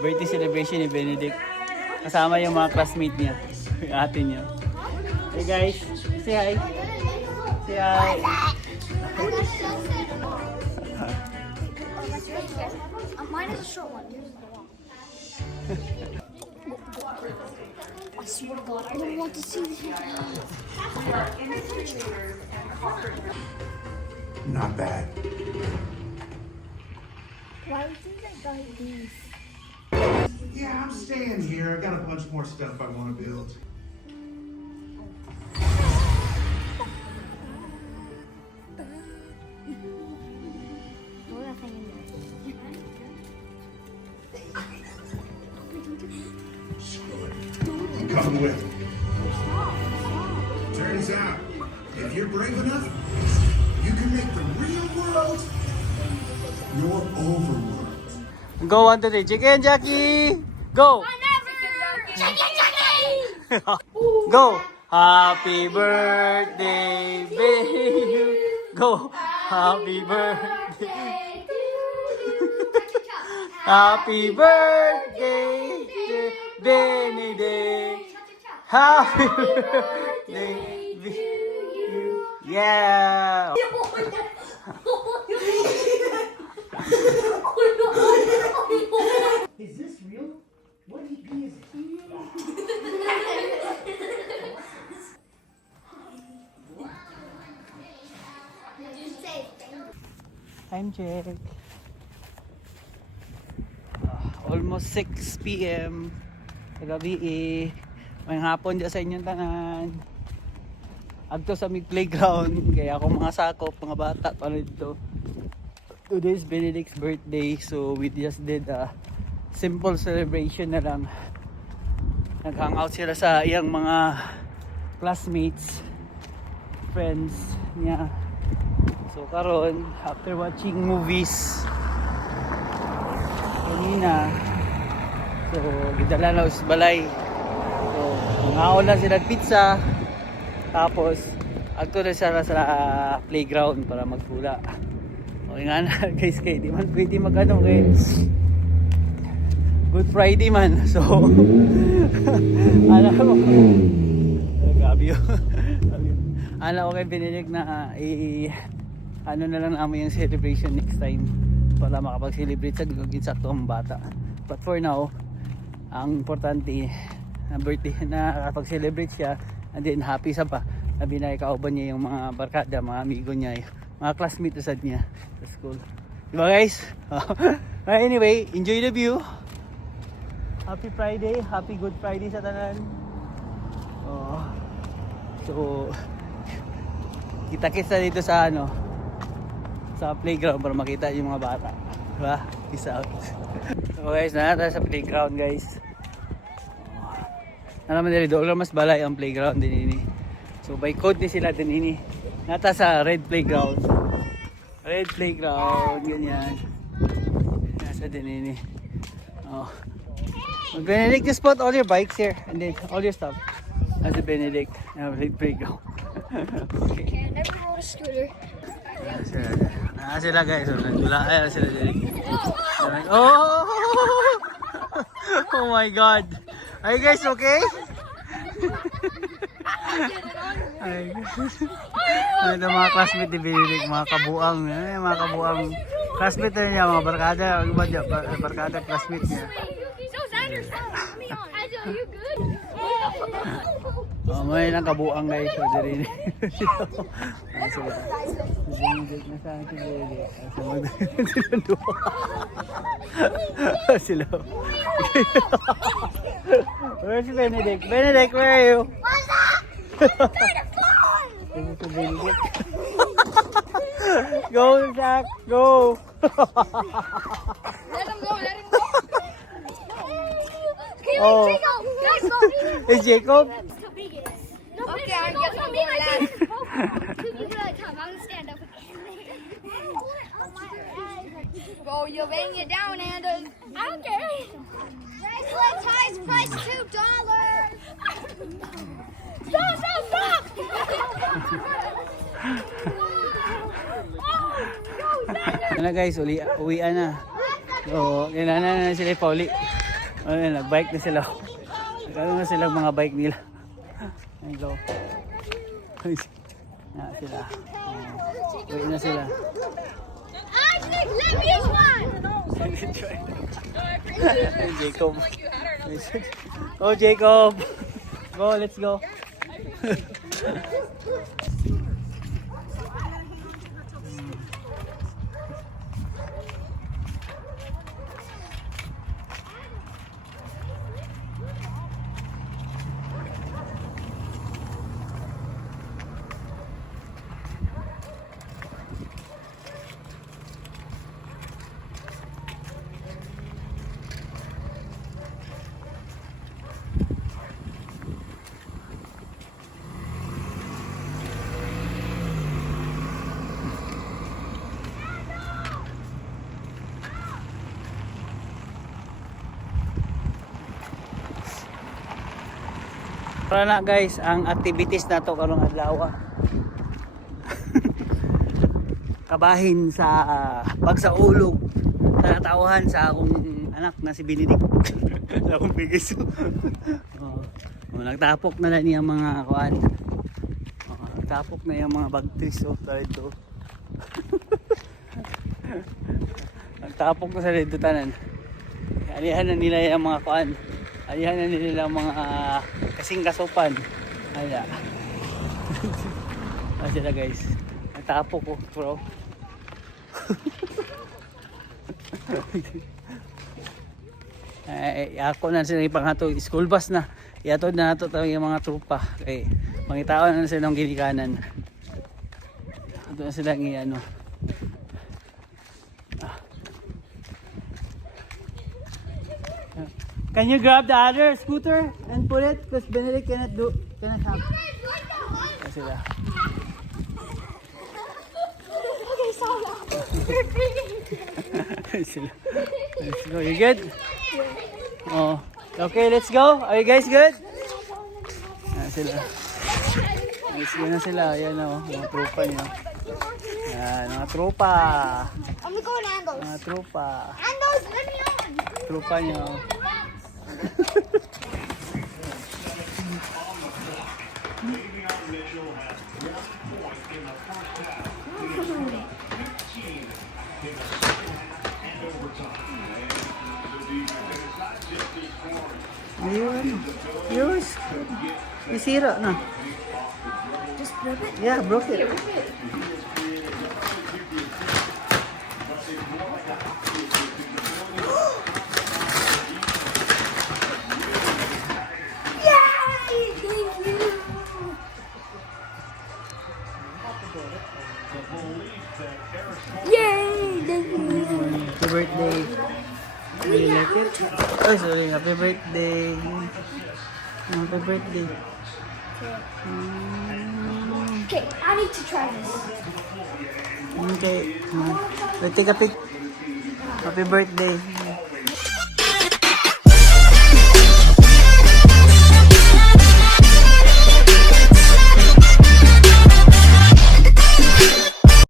birthday celebration ni Benedict. Kasama yung mga classmate niya. Yung ate niya. Hey guys, say hi. Say hi. Mine is a short one. I swear to God, I don't want to see this. Not bad. Why do you think I got these? Yeah, I'm staying here. I got a bunch more stuff I want to build. Throw that thing in there. I'm coming with. Turns out, if you're brave enough, you can make the real world your overworld. Go on to the chicken, Jackie. Go. Go. Happy birthday, baby. Go. Happy birthday. Happy birthday, Benedict. Happy birthday. Yeah. Is this real? What EP is it? Time check. Almost 6 p.m. Gabi eh. May hapon dyan sa inyong tanan. Agto sa may playground. Kaya ako mga sakop, mga bata pa dito. Today is Benedict's birthday. So we just did a simple celebration na lang. Nag-hangout sila sa iyang mga classmates, friends niya. So karon after watching movies kanina, so gidala na us balay. So nangaon na sila pizza, tapos agto na sila sa playground para magpula. Okay nga na guys, kay di man pwede magano kay Good Friday man. So alam ko gabi yun. Alam ko kay Benedict na ano na lang namin yung celebration next time para makapag-celebrate sa ginsaktong bata. But for now, ang importante na birthday na nakapag-celebrate siya, and then happy sa pa na binayakauban niya yung mga barkada, mga amigo niya, mga classmates usad niya sa school. Diba guys? Anyway, enjoy the view. Happy Friday, happy Good Friday sa tanan. So kita-kits na dito sa sa playground para makita yung mga bata. Diba? Peace out. So guys, nata sa playground guys. Naman dito, doon mas balay ang playground din ini. So by code din sila din ini. Nata sa red playground. Red playground, ganyan. Nasa din ini. Benedict, just put all your bikes here and then all your stuff. As a Benedict, red playground. Okay. Okay, I never rode a scooter. Sila guys, wala ay sila dito. Oh! Oh my god. Are you guys okay? Ay. Ito mga classmate ni Benedict, mga kabuang classmate na niya, mga barkada, iba dyan, barkada classmate niya. You good? May nang kabuang guys, so diri. Ay sila. Benedict na sa akin Benedict. Sila. Where's Benedict? Benedict, where are you? What's up? This is Benedict. Go, Zach, go. Let him go, let him go. Oh. Guys, go. Is Jacob? Okay, I'm getting more last. You gotta come. I'm gonna stand up. Go, you're weighing it down, Anders. Okay. Bracelet ties price $2. Stop! Ano guys, uwian na. So, kailangan na sila pauli. Ayun, nag-bike na sila. Nagkaroon na silang mga bike nila. Ayun, go. Na sila. Wait na sila. Isaac, let me use one. Jacob. Oh, Jacob. Go, let's go. Para na guys, ang activities na to karong adlaw. Kabahin sa pagsaulog sa natawahan sa akong anak na si Benedict. Sa akong bigis. Nagtapok na lang niya mga kuan. Nagtapok na yung mga bagtris dito. Nagtapok na sa dito tanan. Alihan na nila yung mga kuan. Alihan na nila yung mga kasing kasupan. Ayan. Ayan sila guys. Nagtapok ko bro. Ako na sila ipanghato. School bus na. Iatod na nato yung mga trupa. Okay. Mangitawan na sila ng ginikanan. Ito na sila ng ano. Can you grab the other scooter and put it? Because Benedict cannot have. Ayan sila. Okay, sorry. Ayan sila. Let's go. You good? Oh. Okay, let's go. Are you guys good? Ayan sila. Let's go na sila. Ayan o. Mga tropa niyo. Ayan. Mga tropa. I'm gonna go in Andos. Mga tropa. Andos, let me on. Tropa niyo. Ayun. Yus. Isira na. Just flip it. Yeah, broke it. Yay! Thank you. Yay! Thank you. Happy birthday. You like it? Oh, sorry. Happy birthday. Happy birthday. Okay, I need to try this. Okay. Let's take a pic. Happy birthday.